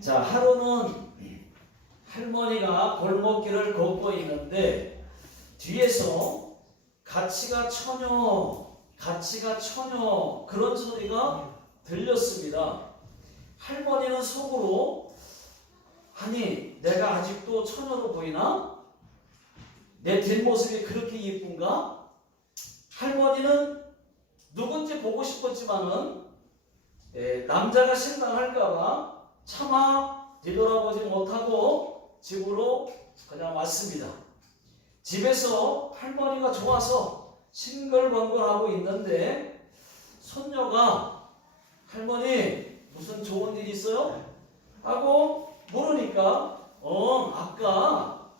자, 하루는 할머니가 골목길을 걷고 있는데 뒤에서 가치가 처녀 그런 소리가 들렸습니다. 할머니는 속으로 아니 내가 아직도 처녀로 보이나? 내 뒷모습이 그렇게 예쁜가? 할머니는 누군지 보고 싶었지만은 남자가 실망할까봐 차마 뒤돌아보지 못하고 집으로 그냥 왔습니다. 집에서 할머니가 좋아서 싱글벙글하고 있는데 손녀가 할머니 무슨 좋은 일 있어요? 하고 물으니까 아까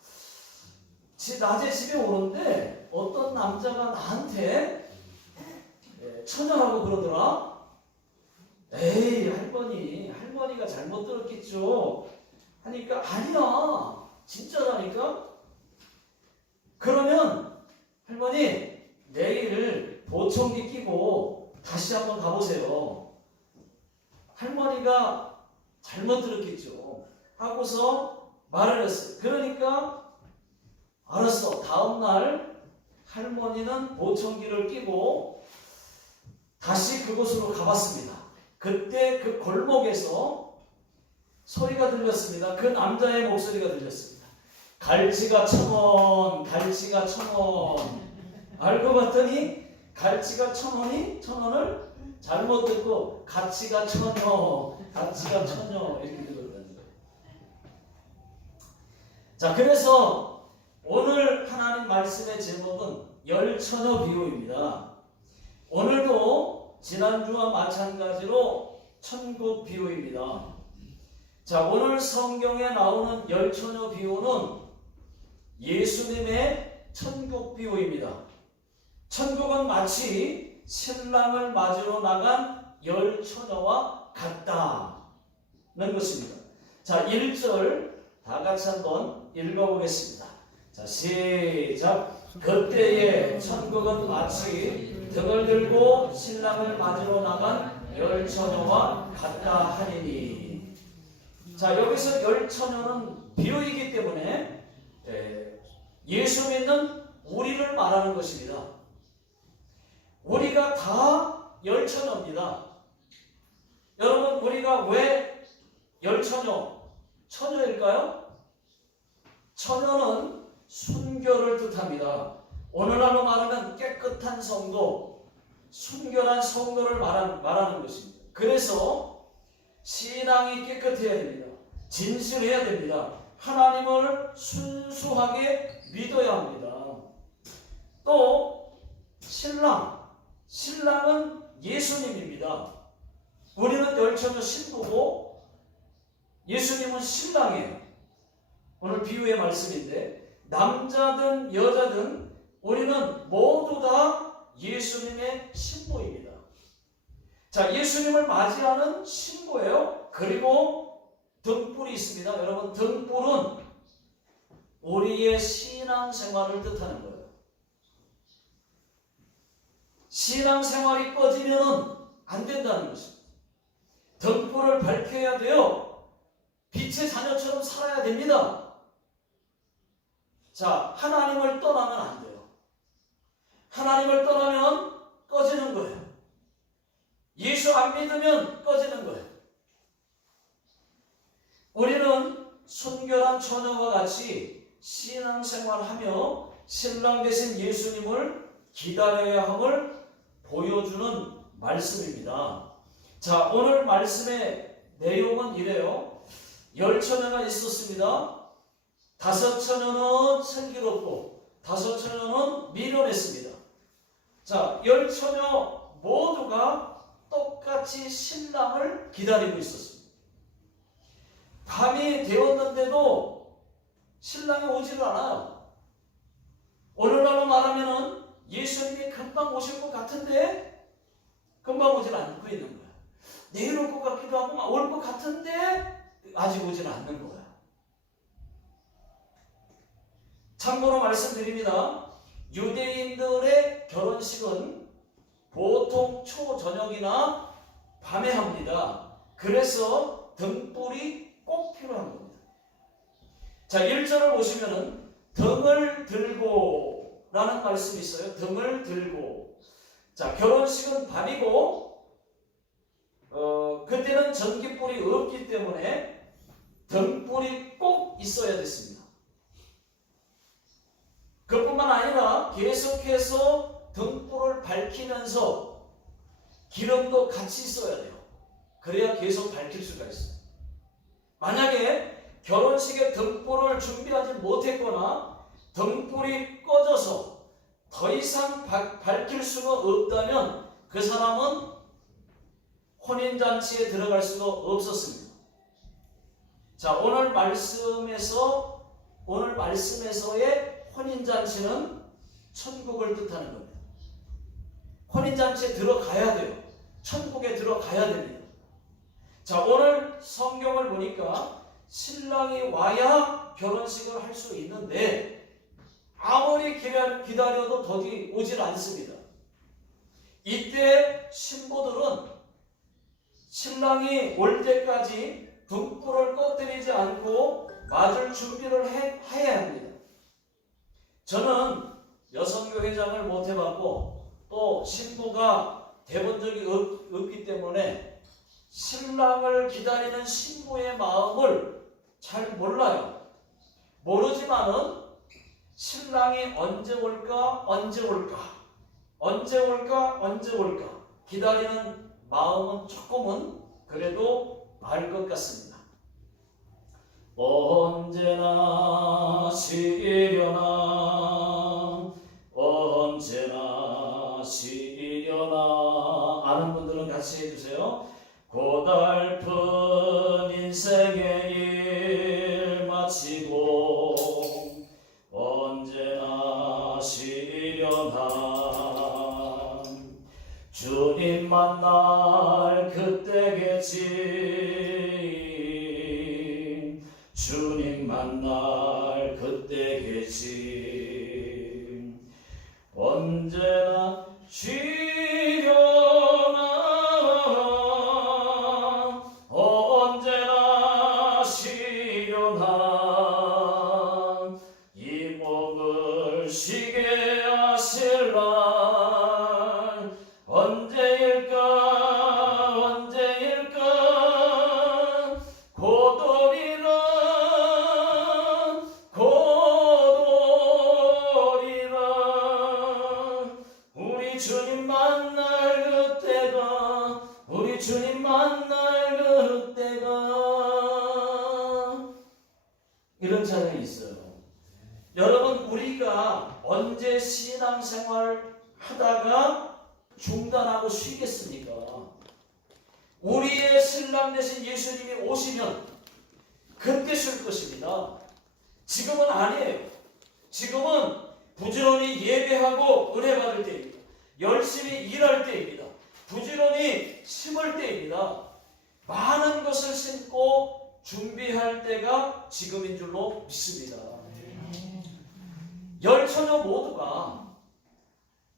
낮에 집에 오는데 어떤 남자가 나한테 처녀라고 그러더라. 에이 할머니가 잘못 들었겠죠 하니까 아니야 진짜라니까. 그러면 할머니 내일 보청기 끼고 다시 한번 가보세요. 할머니가 잘못 들었겠죠 하고서 말을 했어요. 그러니까 알았어. 다음날 할머니는 보청기를 끼고 다시 그곳으로 가봤습니다. 그때 그 골목에서 소리가 들렸습니다. 그 남자의 목소리가 들렸습니다. 갈치가 1,000원, 갈치가 1,000원. 알고 봤더니 갈치가 1,000원이 1,000원을 잘못 듣고 가치가 처녀, 가치가 처녀 이렇게 들었다는 거예요. 자, 그래서 오늘 하나님 말씀의 제목은 열처녀 비유입니다. 오늘도 지난주와 마찬가지로 천국 비유입니다. 자, 오늘 성경에 나오는 열처녀 비유는 예수님의 천국 비유입니다. 천국은 마치 신랑을 맞으러 나간 열처녀와 같다는 것입니다. 자, 1절 다 같이 한번 읽어보겠습니다. 자, 시작. 그때에 천국은 마치 등을 들고 신랑을 맞으러 나간 열처녀와 같다 하니니. 자, 여기서 열처녀는 비유이기 때문에 예수 믿는 우리를 말하는 것입니다. 우리가 다 열처녀입니다. 여러분, 우리가 왜 처녀일까요? 처녀는 순결을 뜻합니다. 오늘날로 말하면 깨끗한 성도, 순결한 성도를 말하는 것입니다. 그래서 신앙이 깨끗해야 됩니다. 진실해야 됩니다. 하나님을 순수하게 믿어야 합니다. 또 신랑은 예수님입니다. 우리는 열처녀 신부고 예수님은 신랑이에요. 오늘 비유의 말씀인데 남자든 여자든 우리는 모두 다 예수님의 신부입니다. 자, 예수님을 맞이하는 신부예요. 그리고 등불이 있습니다. 여러분, 등불은 우리의 신앙생활을 뜻하는 거예요. 신앙생활이 꺼지면 안 된다는 것입니다. 등불을 밝혀야 돼요. 빛의 자녀처럼 살아야 됩니다. 자, 하나님을 떠나면 안 돼요. 하나님을 떠나면 꺼지는 거예요. 예수 안 믿으면 꺼지는 거예요. 우리는 순결한 처녀와 같이 신앙생활하며 신랑 되신 예수님을 기다려야 함을 보여주는 말씀입니다. 자, 오늘 말씀의 내용은 이래요. 열처녀가 있었습니다. 5처녀는 슬기롭고 5처녀는 미련했습니다. 자, 열처녀 모두가 똑같이 신랑을 기다리고 있었습니다. 밤이 되었는데도 신랑이 오지를 않아요. 오늘날로 말하면은 예수님이 금방 오실 것 같은데 금방 오질 않고 있는 거야. 내일 올 것 같기도 하고 올 것 같은데 아직 오질 않는 거야. 참고로 말씀드립니다. 유대인들의 결혼식은 보통 초저녁이나 밤에 합니다. 그래서 등불이 꼭 자, 1절을 보시면은 등을 들고 라는 말씀이 있어요. 등을 들고. 자, 결혼식은 밤이고 그때는 전기불이 없기 때문에 등불이 꼭 있어야 됐습니다. 그뿐만 아니라 계속해서 등불을 밝히면서 기름도 같이 있어야 돼요. 그래야 계속 밝힐 수가 있어요. 만약에 결혼식에 등불을 준비하지 못했거나 등불이 꺼져서 더 이상 밝힐 수가 없다면 그 사람은 혼인잔치에 들어갈 수가 없었습니다. 자, 오늘 말씀에서의 혼인잔치는 천국을 뜻하는 겁니다. 혼인잔치에 들어가야 돼요. 천국에 들어가야 됩니다. 자, 오늘 성경을 보니까 신랑이 와야 결혼식을 할 수 있는데 아무리 기다려도 더디 오질 않습니다. 이때 신부들은 신랑이 올 때까지 등불을 꺼뜨리지 않고 맞을 준비를 해야 합니다. 저는 여성교회장을 못 해봤고 또 신부가 돼본 적이 없기 때문에 신랑을 기다리는 신부의 마음을 잘 몰라요. 모르지만은 신랑이 언제 올까 기다리는 마음은 조금은 그래도 알 것 같습니다. 언제나 시려나 아는 분들은 같이 해주세요. 고달픈 인생의 일 마치고 언제나 시려나 주님 만날 그때겠지. 주님 만날 그때겠지. 언제나 쉬려나 언제나 쉬려나 이 몸을 쉬게 하실 날 언제일까 고돌이라 우리 주님 만날 그때가 이런 찬양이 있어요. 여러분, 우리가 언제 신앙생활 하다가 중단하고 쉬겠습니까? 우리의 신랑 되신 예수님이 오시면 그때 쉴 것입니다. 지금은 아니에요. 지금은 부지런히 예배하고 은혜 받을 때입니다. 열심히 일할 때입니다. 부지런히 심을 때입니다. 많은 것을 심고 준비할 때가 지금인 줄로 믿습니다. 열 처녀 모두가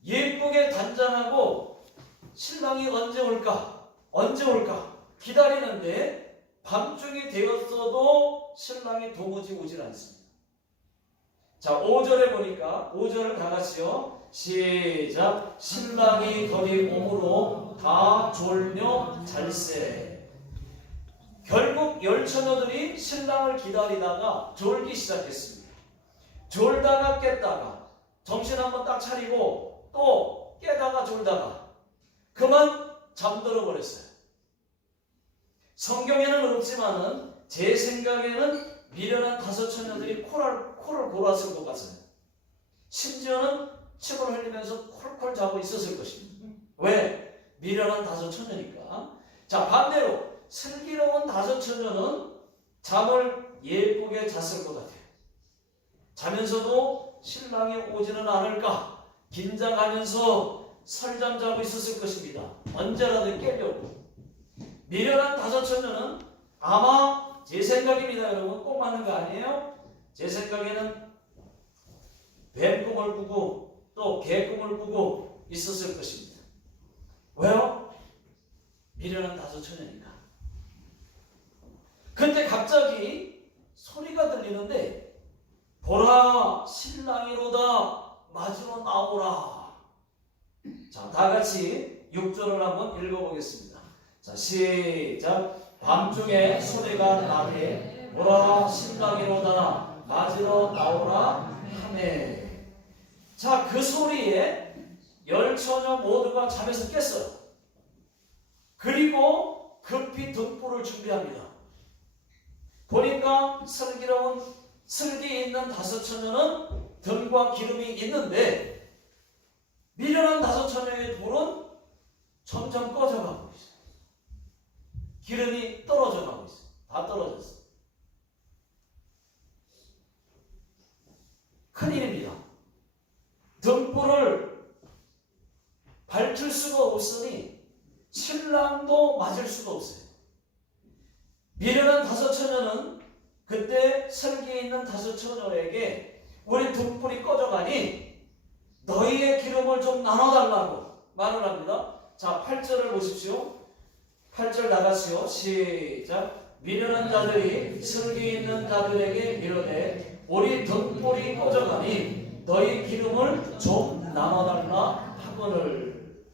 예쁘게 단장하고 신랑이 언제 올까 기다리는데 밤중이 되었어도 신랑이 도무지 오질 않습니다. 자, 5절에 보니까 5절을 다 같이요. 시작. 신랑이 거리 오므로 다 졸며 잘세. 결국 열 처녀들이 신랑을 기다리다가 졸기 시작했습니다. 졸다가 깼다가 정신 한번 딱 차리고 또 깨다가 졸다가 그만 잠들어 버렸어요. 성경에는 없지만은 제 생각에는 미련한 다섯 처녀들이 코를 골았을 것 같아요. 심지어는 침을 흘리면서 콜콜 자고 있었을 것입니다. 왜? 미련한 다섯 처녀니까. 자, 반대로 슬기로운 다섯 처녀는 잠을 예쁘게 잤을 것 같아요. 자면서도 신랑이 오지는 않을까 긴장하면서 설잠 자고 있었을 것입니다. 언제라도 깨려고. 미련한 다섯 처녀는 아마 제 생각입니다. 여러분, 꼭 맞는 거 아니에요? 제 생각에는 뱀 꿈을 꾸고 또 개 꿈을 꾸고 있었을 것입니다. 왜요? 미련한 다섯 처녀니까. 그때 갑자기 소리가 들리는데 보라 신랑이로다 맞으러 나오라. 자, 다 같이 6절을 한번 읽어보겠습니다. 자, 시작. 밤중에 소리가 나되 보라 신랑이로다 맞으러 나오라 하매. 자, 그 소리에 열처녀 모두가 잠에서 깼어요. 그리고 급히 등불을 준비합니다. 보니까 슬기 있는 5처녀는 등과 기름이 있는데 미련한 5처녀의 불은 점점 꺼져가고 있어요. 기름이 떨어져가고 있어요. 다 떨어졌어요. 큰일입니다. 등불을 밝힐 수가 없으니 신랑도 맞을 수가 없어요. 미련한 5처녀는 그때 슬기 있는 5처녀에게 우리 등불이 꺼져가니 너희의 기름을 좀 나눠달라고 말을 합니다. 자, 8절을 보십시오. 8절 나가시오. 시작. 미련한 자들이 슬기 있는 자들에게 이르되 우리 등불이 꺼져가니 너희 기름을 좀 나눠달라 하거늘.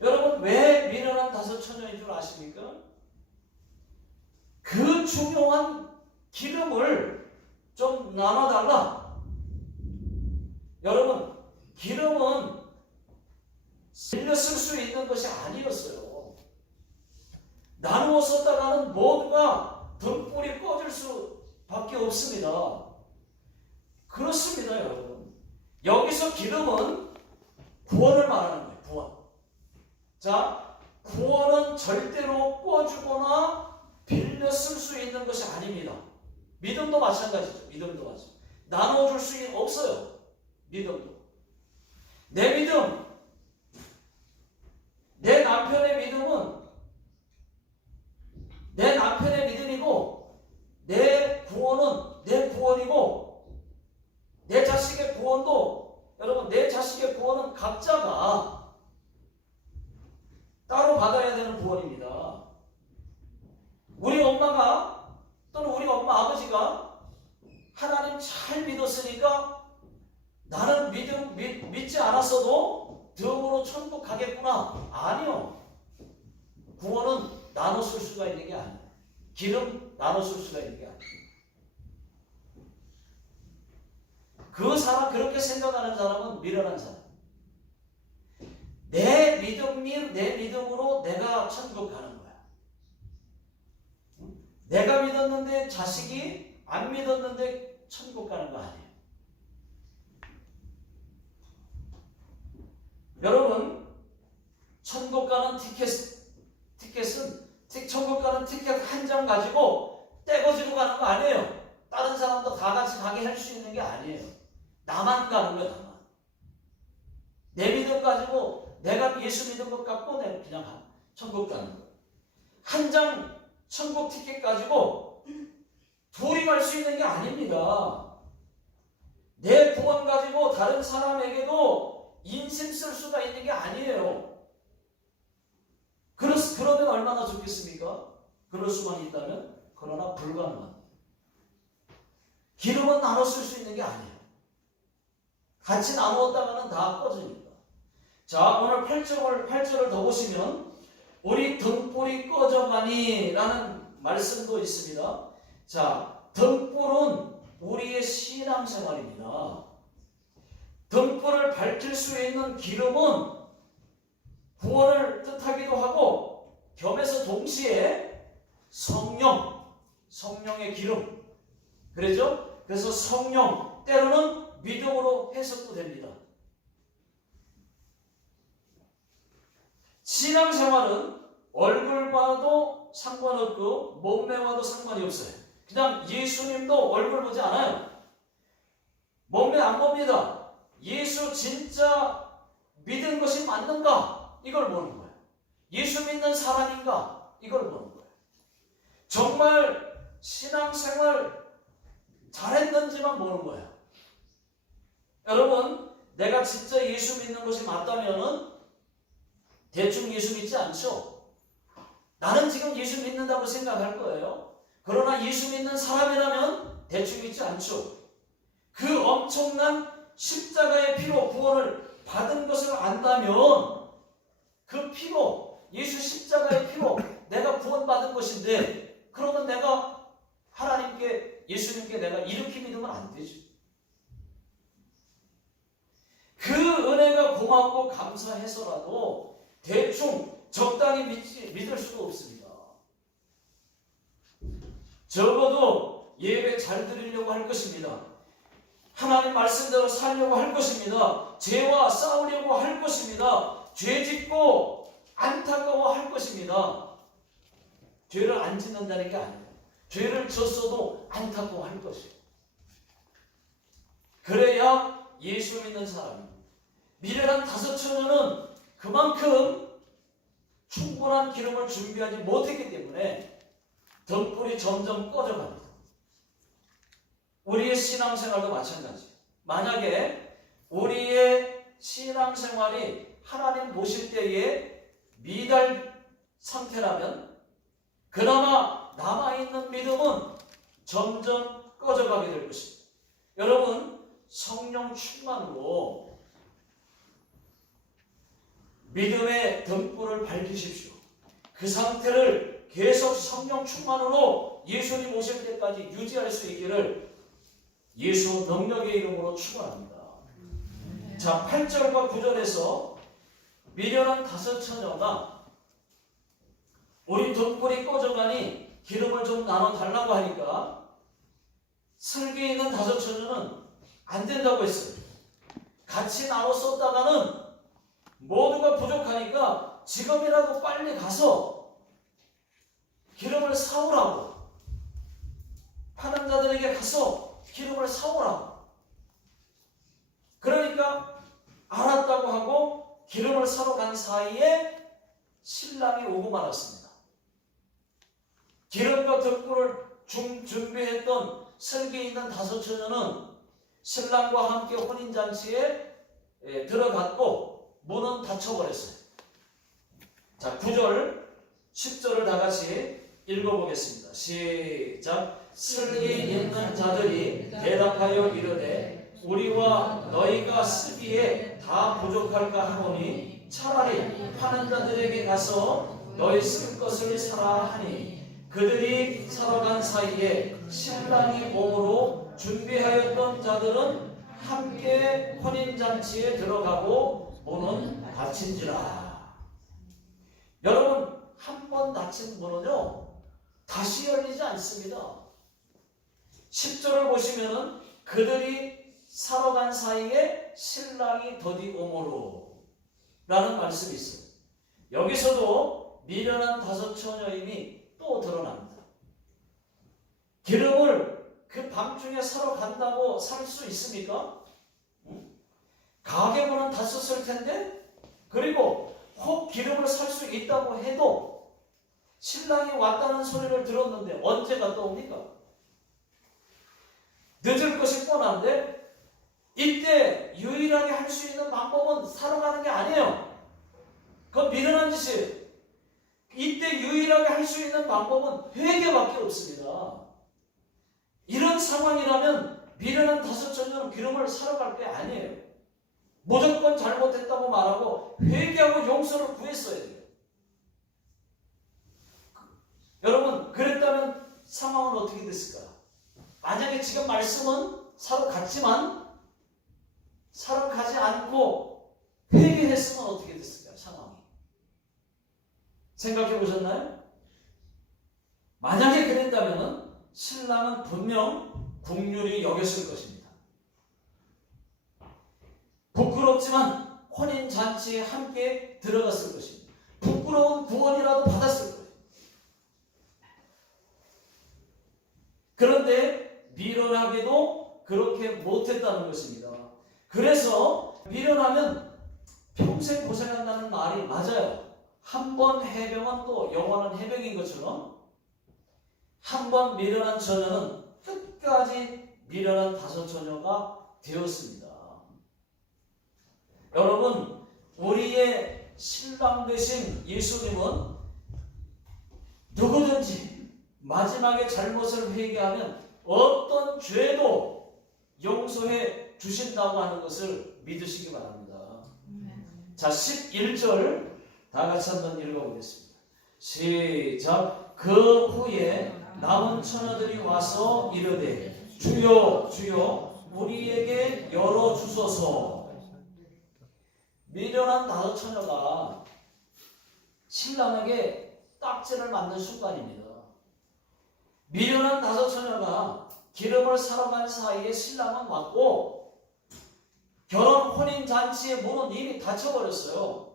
여러분, 왜 미련한 5처녀인 줄 아십니까? 그 중요한 기름을 좀 나눠달라. 여러분, 기름은 빌려 쓸 수 있는 것이 아니었어요. 나누어 썼다가는 모두가 등불이 꺼질 수밖에 없습니다. 그렇습니다, 여러분. 여기서 기름은 구원을 말하는 거예요. 구원. 자, 구원은 절대로 꺼주거나 빌려 쓸 수 있는 것이 아닙니다. 믿음도 마찬가지죠. 믿음도 마찬가지. 나눠줄 수 없어요. 믿음도. 내 믿음, 내 남편의 믿음은 내 남편의 믿음이고, 내 구원은 내 구원이고, 내 자식의 구원도, 여러분, 내 자식의 구원은 각자가 따로 받아야 되는 구원입니다. 우리 엄마가 또는 우리 엄마 아버지가 하나님 잘 믿었으니까 나는 믿지 않았어도 덤으로 천국 가겠구나. 아니요. 구원은 나눠 쓸 수가 있는 게 아니에요. 기름 나눠 쓸 수가 있는 게 아니에요. 그 사람, 그렇게 생각하는 사람은 미련한 사람. 내 믿음으로 내가 천국 가는 거야. 내가 믿었는데 자식이 안 믿었는데 천국 가는 거 아니에요. 여러분, 천국 가는 천국 가는 티켓 한 장 가지고 떼거지고 가는 거 아니에요. 다른 사람도 다 같이 가게 할 수 있는 게 아니에요. 나만 가는 거야, 나만. 내 믿음 가지고 내가 예수 믿은 것 갖고 내가 그냥 천국 가는 거야. 한 장 천국 티켓 가지고 둘이 갈 수 있는 게 아닙니다. 내 구원 가지고 다른 사람에게도 인심 쓸 수가 있는 게 아니에요. 그러면 얼마나 좋겠습니까? 그럴 수만 있다면. 그러나 불가능합니다. 기름은 나눠 쓸 수 있는 게 아니에요. 같이 나누었다가는 다 꺼지니까. 자, 오늘 8절을 더 보시면 우리 등불이 꺼져가니 라는 말씀도 있습니다. 자, 등불은 우리의 신앙생활입니다. 등불을 밝힐 수 있는 기름은 구원을 뜻하기도 하고 겸해서 동시에 성령의 기름. 그렇죠? 그래서 성령, 때로는 믿음으로 해석도 됩니다. 신앙생활은 얼굴과도 상관없고 몸매와도 상관이 없어요. 그냥 예수님도 얼굴 보지 않아요. 몸매 안 봅니다. 예수 진짜 믿은 것이 맞는가? 이걸 보는 거예요. 예수 믿는 사람인가? 이걸 보는 거예요. 정말 신앙생활 잘했는지만 보는 거예요. 여러분, 내가 진짜 예수 믿는 것이 맞다면은 대충 예수 믿지 않죠? 나는 지금 예수 믿는다고 생각할 거예요. 그러나 예수 믿는 사람이라면 대충 있지 않죠. 그 엄청난 십자가의 피로 구원을 받은 것을 안다면 그 피로, 예수 십자가의 피로 내가 구원받은 것인데, 그러면 내가 하나님께, 예수님께 내가 이렇게 믿으면 안 되죠. 그 은혜가 고맙고 감사해서라도 대충 적당히 믿을 수가 없습니다. 적어도 예배 잘 드리려고 할 것입니다. 하나님 말씀대로 살려고 할 것입니다. 죄와 싸우려고 할 것입니다. 죄 짓고 안타까워 할 것입니다. 죄를 안 짓는다는 게 아니에요. 죄를 졌어도 안타까워 할 것이에요. 그래야 예수 믿는 사람입니다. 미련한 다섯 처녀는 그만큼 충분한 기름을 준비하지 못했기 때문에 등불이 점점 꺼져갑니다. 우리의 신앙생활도 마찬가지예요. 만약에 우리의 신앙생활이 하나님 보실 때에 미달 상태라면 그나마 남아있는 믿음은 점점 꺼져가게 될 것입니다. 여러분, 성령 충만으로 믿음의 등불을 밝히십시오. 그 상태를 계속 성령 충만으로 예수님 오실 때까지 유지할 수 있기를 예수 능력의 이름으로 축원합니다. 자, 8절과 9절에서 미련한 다섯 처녀가 우리 등불이 꺼져가니 기름을 좀 나눠 달라고 하니까 설계에 있는 다섯 처녀는 안 된다고 했어요. 같이 나눠 썼다가는 모두가 부족하니까 지금이라도 빨리 가서 기름을 사오라고, 파는 자들에게 가서 기름을 사오라고. 그러니까 알았다고 하고 기름을 사러 간 사이에 신랑이 오고 말았습니다. 기름과 등불을 준비했던 설계에 있는 다섯 처녀는 신랑과 함께 혼인잔치에 들어갔고 문은 닫혀버렸어요. 자, 9절, 10절을 다 같이 읽어보겠습니다. 시작. 설계에 있는 자들이 대답하여 이르되 우리와 너희가 쓰기에 다 부족할까 하노니 차라리 파는 자들에게 가서 너희 쓸 것을 사라 하니 그들이 사러 간 사이에 신랑이 몸으로 준비하였던 자들은 함께 혼인잔치에 들어가고 문은 닫힌지라. 여러분, 한 번 닫힌 문은요 다시 열리지 않습니다. 10절을 보시면은 그들이 사러 간 사이에 신랑이 더디 오므로 라는 말씀이 있어요. 여기서도 미련한 다섯 처녀임이 또 드러납니다. 기름을 그 밤중에 사러 간다고 살 수 있습니까? 가게 문은 닫혔을 텐데, 그리고 혹 기름을 살 수 있다고 해도 신랑이 왔다는 소리를 들었는데 언제 갔다 옵니까? 늦을 것이 뻔한데 이때 유일하게 할 수 있는 방법은 사러 가는 게 아니에요. 그건 미련한 짓이에요. 이때 유일하게 할 수 있는 방법은 회개밖에 없습니다. 이런 상황이라면 미련한 다섯 처녀는 기름을 사러 갈 게 아니에요. 무조건 잘못했다고 말하고 회개하고 용서를 구했어야 돼요. 여러분, 그랬다면 상황은 어떻게 됐을까요? 만약에 지금 말씀은 사러 갔지만 사러 가지 않고 회개했으면 어떻게 됐을까요? 상황이. 생각해 보셨나요? 만약에 그랬다면 신랑은 분명 긍휼히 여겼을 것입니다. 부끄럽지만 혼인잔치에 함께 들어갔을 것입니다. 부끄러운 구원이라도 받았을 거예요. 그런데 미련하게도 그렇게 못했다는 것입니다. 그래서 미련하면 평생 고생한다는 말이 맞아요. 한 번 해병은 또 영원한 해병인 것처럼 한 번 미련한 처녀는 끝까지 미련한 다섯 처녀가 되었습니다. 여러분, 우리의 신랑 되신 예수님은 누구든지 마지막에 잘못을 회개하면 어떤 죄도 용서해 주신다고 하는 것을 믿으시기 바랍니다. 자, 11절 다 같이 한번 읽어보겠습니다. 시작. 그 후에 남은 처녀들이 와서 이르되 주여 주여 우리에게 열어주소서. 미련한 다섯 처녀가 신랑에게 딱지를 맞는 순간입니다. 미련한 다섯 처녀가 기름을 사러 간 사이에 신랑은 왔고 결혼 혼인잔치의 문은 이미 닫혀버렸어요.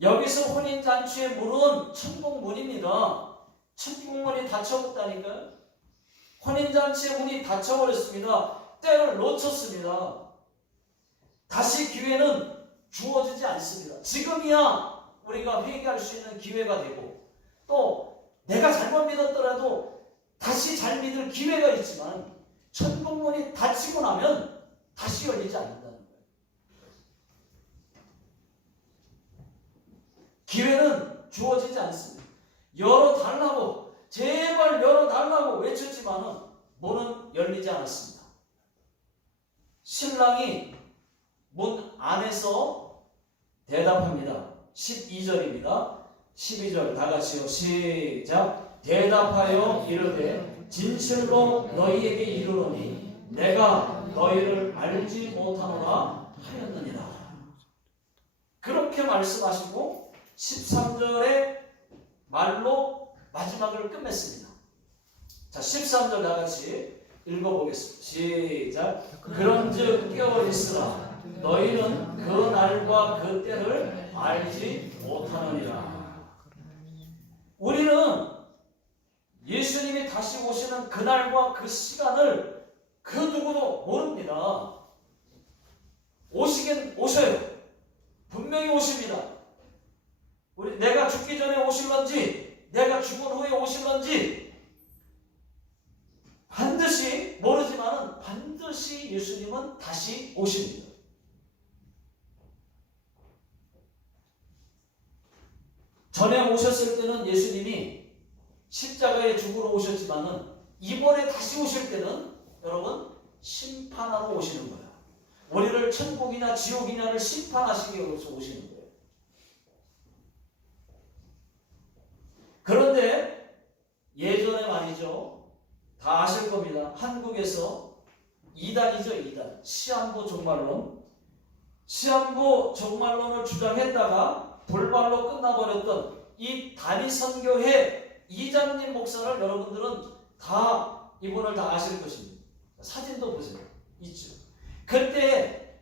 여기서 혼인잔치의 문은 천국문입니다. 천국문이 닫혀버렸다니까요. 혼인잔치의 문이 닫혀버렸습니다. 때를 놓쳤습니다. 다시 기회는 주어지지 않습니다. 지금이야 우리가 회개할 수 있는 기회가 되고 또 내가 잘못 믿었더라도 다시 잘 믿을 기회가 있지만 천국문이 닫히고 나면 다시 열리지 않는다는 거예요. 기회는 주어지지 않습니다. 열어달라고 제발 열어달라고 외쳤지만은 문은 열리지 않았습니다. 신랑이 문 안에서 대답합니다. 12절입니다. 12절 다 같이요. 시작. 대답하여 이르되 진실로 너희에게 이르노니 내가 너희를 알지 못하노라 하였느니라. 그렇게 말씀하시고 13절의 말로 마지막을 끝맺습니다. 자, 13절 다 같이 읽어보겠습니다. 시작. 그런즉 깨어 있으라. 너희는 그 날과 그 때를 알지 못하느니라. 우리는 예수님이 다시 오시는 그날과 그 시간을 그 누구도 모릅니다. 오시긴 오셔요. 분명히 오십니다. 우리 내가 죽기 전에 오실런지 내가 죽은 후에 오실런지 반드시 모르지만은 반드시 예수님은 다시 오십니다. 전에 오셨을 때는 예수님이 십자가에 죽으러 오셨지만은 이번에 다시 오실 때는 여러분 심판하러 오시는 거예요. 우리를 천국이냐 지옥이냐를 심판하시기 위해서 오시는 거예요. 그런데 예전에 말이죠. 다 아실 겁니다. 한국에서 이단이죠. 이단. 시한부 종말론. 시한부 종말론을 주장했다가 불발로 끝나버렸던 이 단위선교회 이장님 목사를 여러분들은 다 이분을 다 아실 것입니다. 사진도 보세요. 있죠. 그때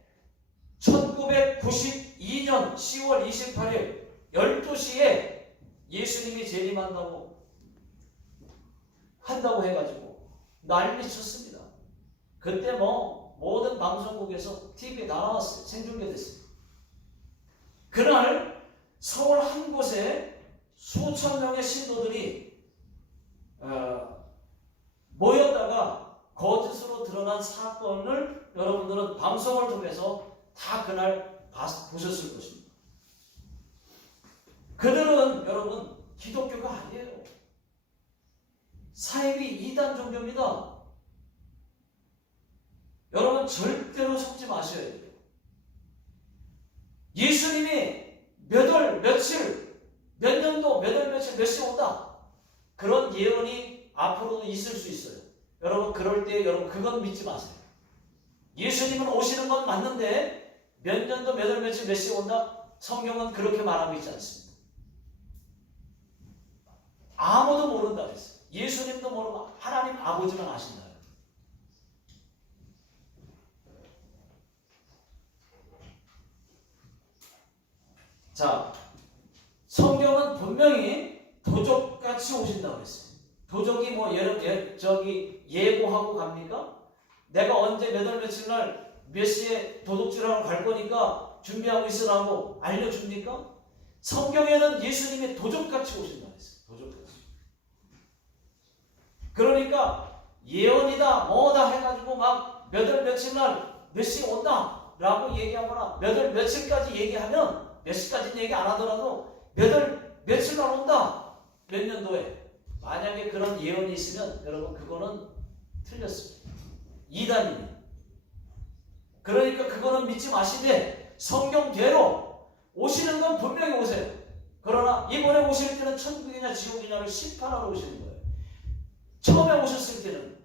1992년 10월 28일 12시에 예수님이 재림한다고 해가지고 난리 쳤습니다. 그때 뭐 모든 방송국에서 TV에 다 나왔어요. 생중계됐어요. 그날 서울 한 곳에 수천 명의 신도들이 모였다가 거짓으로 드러난 사건을 여러분들은 방송을 통해서 다 그날 보셨을 것입니다. 그들은 여러분 기독교가 아니에요. 사이비 이단 종교입니다. 여러분 절대로 속지 마셔야 돼요. 예수님이 몇 월, 며칠, 몇 년도, 몇 월, 며칠, 몇 시 온다. 그런 예언이 앞으로도 있을 수 있어요. 여러분 그럴 때 여러분 그건 믿지 마세요. 예수님은 오시는 건 맞는데 몇 년도, 몇 월, 며칠, 몇 시 온다. 성경은 그렇게 말하고 있지 않습니다. 아무도 모른다 그랬어요. 예수님도 모르고 하나님 아버지만 아신다. 자, 성경은 분명히 도적같이 오신다고 했어요. 도적이 뭐 예고하고 갑니까? 내가 언제 몇 월 며칠 날 몇 시에 도둑질하러 갈 거니까 준비하고 있으라고 알려줍니까? 성경에는 예수님이 도적같이 오신다고 했어요. 도적같이. 그러니까 예언이다 뭐다 해가지고 막 몇 월 며칠 날 몇 시에 온다 라고 얘기하거나 몇 월 며칠까지 얘기하면 몇 시까지는 얘기 안 하더라도 몇 월 며칠 날 온다 몇 년도에 만약에 그런 예언이 있으면 여러분 그거는 틀렸습니다. 이단이에요. 그러니까 그거는 믿지 마시되 성경대로 오시는 건 분명히 오세요. 그러나 이번에 오실 때는 천국이냐 지옥이냐를 심판하러 오시는 거예요. 처음에 오셨을 때는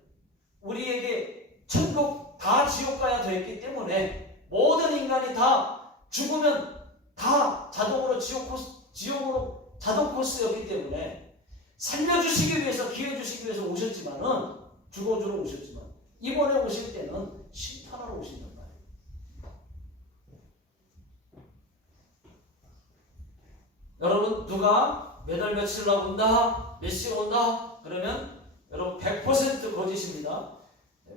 우리에게 천국 다 지옥 가야 됐기 때문에 모든 인간이 다 죽으면 다 자동으로 지옥으로 자동 코스였기 때문에 살려주시기 위해서 기회 주시기 위해서 오셨지만은 죽어주러 오셨지만 이번에 오실 때는 심판하러 오신단 말이에요. 여러분 누가 몇월 며칠 날 온다 몇 시에 온다 그러면 여러분 100% 거짓입니다.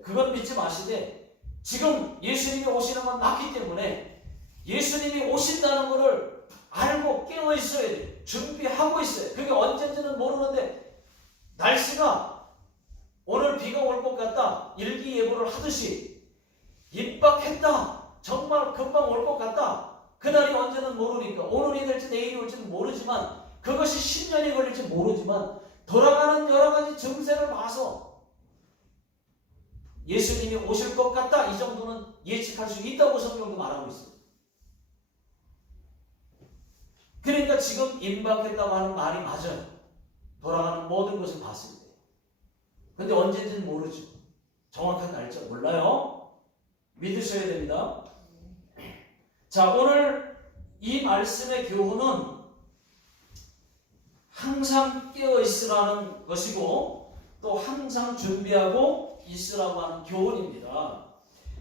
그건 믿지 마시되 지금 예수님이 오시는 건 맞기 때문에 예수님이 오신다는 것을 알고 깨어 있어야 돼요. 준비하고 있어요. 그게 언제인지는 모르는데 날씨가 오늘 비가 올 것 같다 일기예보를 하듯이 임박했다 정말 금방 올 것 같다 그날이 언제는 모르니까 오늘이 될지 내일이 올지는 모르지만 그것이 10년이 걸릴지 모르지만 돌아가는 여러 가지 증세를 봐서 예수님이 오실 것 같다 이 정도는 예측할 수 있다고 성경도 말하고 있어요. 그러니까 지금 임박했다고 하는 말이 맞아요. 돌아가는 모든 것을 봤을 때. 근데 언제인지는 모르죠. 정확한 날짜 몰라요. 믿으셔야 됩니다. 자, 오늘 이 말씀의 교훈은 항상 깨어 있으라는 것이고 또 항상 준비하고 있으라고 하는 교훈입니다.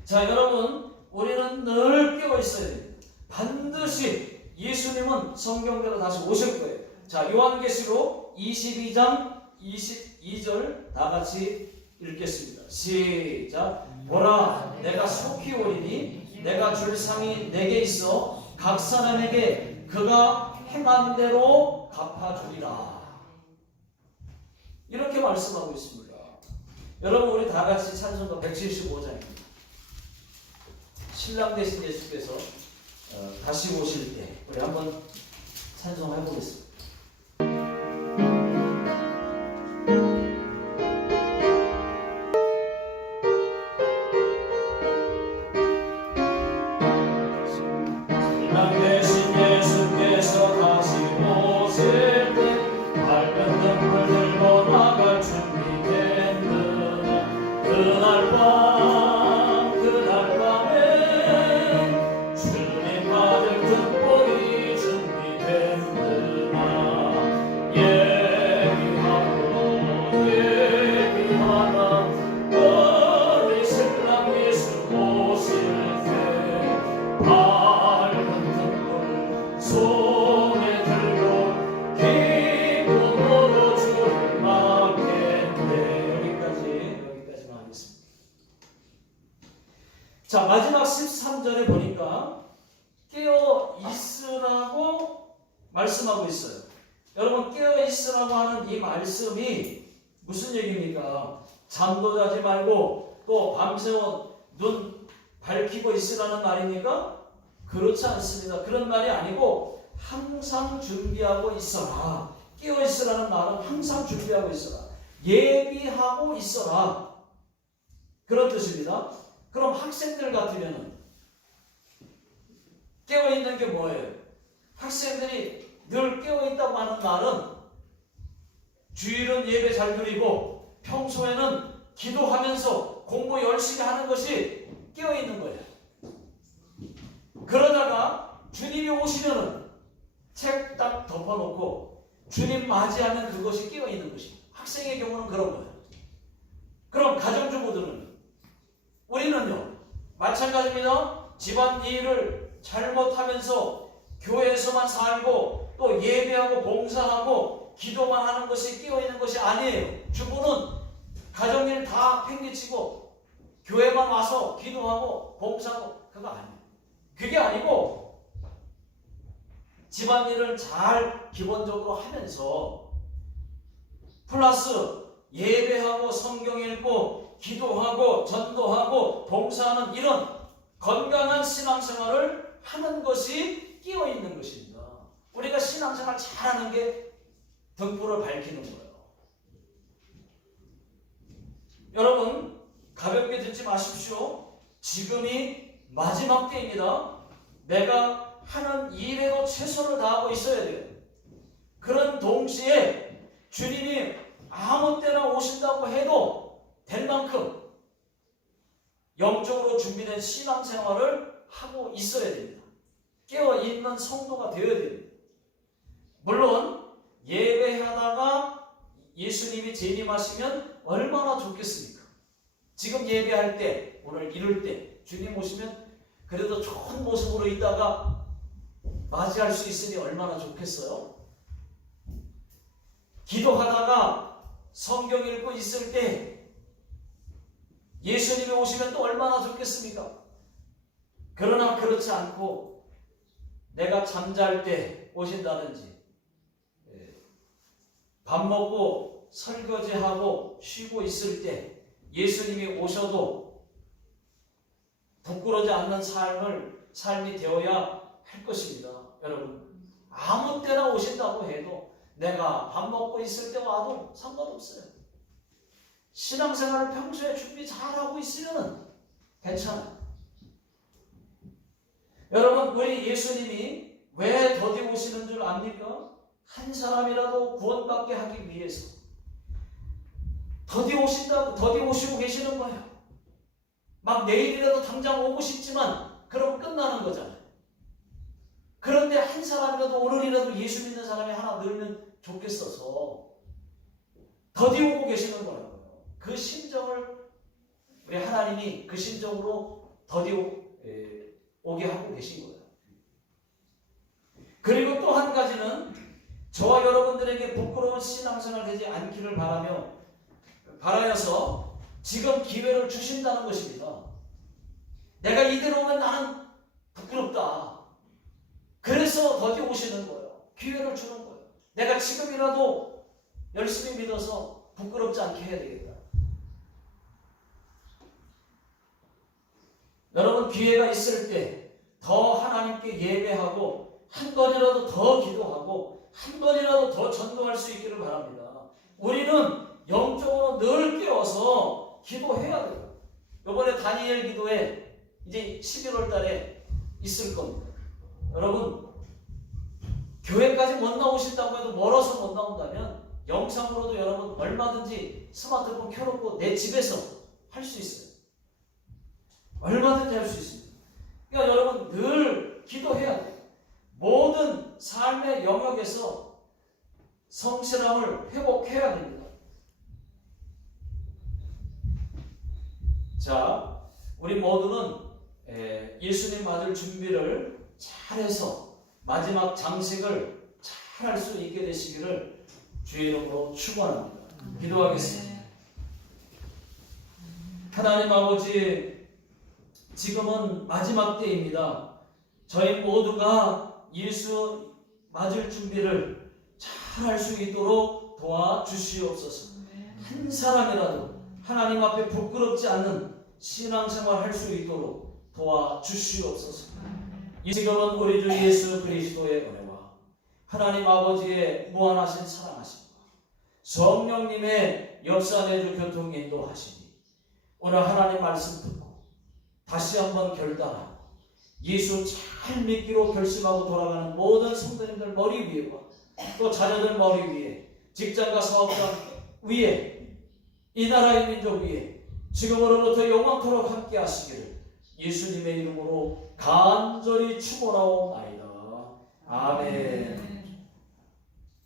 자, 여러분 우리는 늘 깨어 있어야 됩니다. 반드시 예수님은 성경대로 다시 오실 거예요. 자, 요한계시록 22장 22절 다 같이 읽겠습니다. 시작. 보라, 내가 속히 오리니 내가 줄 상이 내게 있어 각 사람에게 그가 행한 대로 갚아주리라. 이렇게 말씀하고 있습니다. 여러분 우리 다 같이 찬송가 175장입니다. 신랑 되신 예수께서 다시 오실 때 우리 한번 찬송해 보겠습니다. 신랑 되신 예수께서 다시 오실 때 밝은 등불 들고 나갈 준비됐느냐 그날 밤에 주님 맞을 등불이 준비됐느냐 예비하라 우리 신랑 예수 오실 때 밝은 등불 손에 들고 기쁨으로 주를 맞겠네. 여기까지만 하겠습니다. 자, 마지막 13절에 보니까 깨어 있으라고 말씀하고 있어요. 여러분 깨어 있으라고 하는 이 말씀이 무슨 얘기입니까? 잠도 자지 말고 또 밤새워 눈 밝히고 있으라는 말입니까? 그렇지 않습니다. 그런 말이 아니고 항상 준비하고 있어라. 깨어 있으라는 말은 항상 준비하고 있어라. 예비하고 있어라. 그런 뜻입니다. 그럼 학생들 같으면 깨어 있는 게 뭐예요? 학생들이 늘 깨어 있다고 하는 말은 주일은 예배 잘 드리고 평소에는 기도하면서 공부 열심히 하는 것이 깨어 있는 거예요. 그러다가 주님이 오시면은 책 딱 덮어놓고 주님 맞이하면 그것이 깨어 있는 것입니다. 학생의 경우는 그런 거예요. 그럼 가정주부들은 우리는요 마찬가지입니다. 집안 일을 잘못하면서 교회에서만 살고 또 예배하고 봉사하고 기도만 하는 것이 깨어있는 것이 아니에요. 주부는 가정일 다 팽개치고 교회만 와서 기도하고 봉사하고 그거 아니에요. 그게 아니고 집안일을 잘 기본적으로 하면서 플러스 예배하고 성경 읽고 기도하고 전도하고 봉사하는 이런 건강한 신앙생활을 하는 것이 끼어있는 것입니다. 우리가 신앙생활 잘하는 게 등불을 밝히는 거예요. 여러분 가볍게 듣지 마십시오. 지금이 마지막 때입니다. 내가 하는 일에도 최선을 다하고 있어야 돼요. 그런 동시에 주님이 아무 때나 오신다고 해도 될 만큼 영적으로 준비된 신앙생활을 하고 있어야 됩니다. 깨어있는 성도가 되어야 됩니다. 물론 예배하다가 예수님이 재림하시면 얼마나 좋겠습니까? 지금 예배할 때, 오늘 이럴 때 주님 오시면 그래도 좋은 모습으로 있다가 맞이할 수 있으니 얼마나 좋겠어요? 기도하다가 성경 읽고 있을 때 예수님이 오시면 또 얼마나 좋겠습니까? 그러나 그렇지 않고 내가 잠잘 때 오신다든지 밥 먹고 설거지하고 쉬고 있을 때 예수님이 오셔도 부끄러지 않는 삶이 되어야 할 것입니다. 여러분, 아무 때나 오신다고 해도 내가 밥 먹고 있을 때 와도 상관없어요. 신앙생활을 평소에 준비 잘하고 있으면 괜찮아요. 여러분, 우리 예수님이 왜 더디 오시는 줄 압니까? 한 사람이라도 구원받게 하기 위해서 더디 오시고 계시는 거예요. 막 내일이라도 당장 오고 싶지만 그럼 끝나는 거잖아요. 그런데 한 사람이라도 오늘이라도 예수 믿는 사람이 하나 늘면 좋겠어서 더디 오고 계시는 거라고요. 그 심정을 우리 하나님이 그 심정으로 더디 오게 하고 계신 거예요. 그리고 또 한 가지는 저와 여러분들에게 부끄러운 신앙생활 되지 않기를 바라여서 지금 기회를 주신다는 것입니다. 내가 이대로 오면 나는 부끄럽다. 그래서 더디 오시는 거예요. 기회를 주는 거예요. 내가 지금이라도 열심히 믿어서 부끄럽지 않게 해야 되겠다. 여러분, 기회가 있을 때 더 하나님께 예배하고 한 번이라도 더 기도하고 한 번이라도 더 전도할 수 있기를 바랍니다. 우리는 영적으로 늘 깨어서 기도해야 돼요. 이번에 다니엘 기도에 이제 11월 달에 있을 겁니다. 여러분, 교회까지 못 나오신다고 해도 멀어서 못 나온다면 영상으로도 여러분 얼마든지 스마트폰 켜놓고 내 집에서 할 수 있어요. 얼마든지 할 수 있습니다. 그러니까 여러분 늘 기도해야 돼요. 모든 삶의 영역에서 성실함을 회복해야 됩니다. 자, 우리 모두는 예수님 맞을 준비를 잘해서 마지막 장식을 잘 할 수 있게 되시기를 주의 이름으로 축원합니다. 기도하겠습니다. 하나님 아버지, 지금은 마지막 때입니다. 저희 모두가 예수 맞을 준비를 잘 할 수 있도록 도와주시옵소서. 한 사람이라도 하나님 앞에 부끄럽지 않는 신앙생활 할 수 있도록 도와주시옵소서. 지금은 우리 주 예수 그리스도의 은혜와 하나님 아버지의 무한하신 사랑하심과 성령님의 역사 내주 교통 인도하시니 오늘 하나님 말씀 듣고 다시 한번 결단하고 예수 잘 믿기로 결심하고 돌아가는 모든 성도님들 머리 위에와 또 자녀들 머리 위에 직장과 사업장 위에 이 나라의 민족 위에 지금으로부터 영원토록 함께 하시기를 예수님의 이름으로 간절히 축원하옵나이다. 아멘.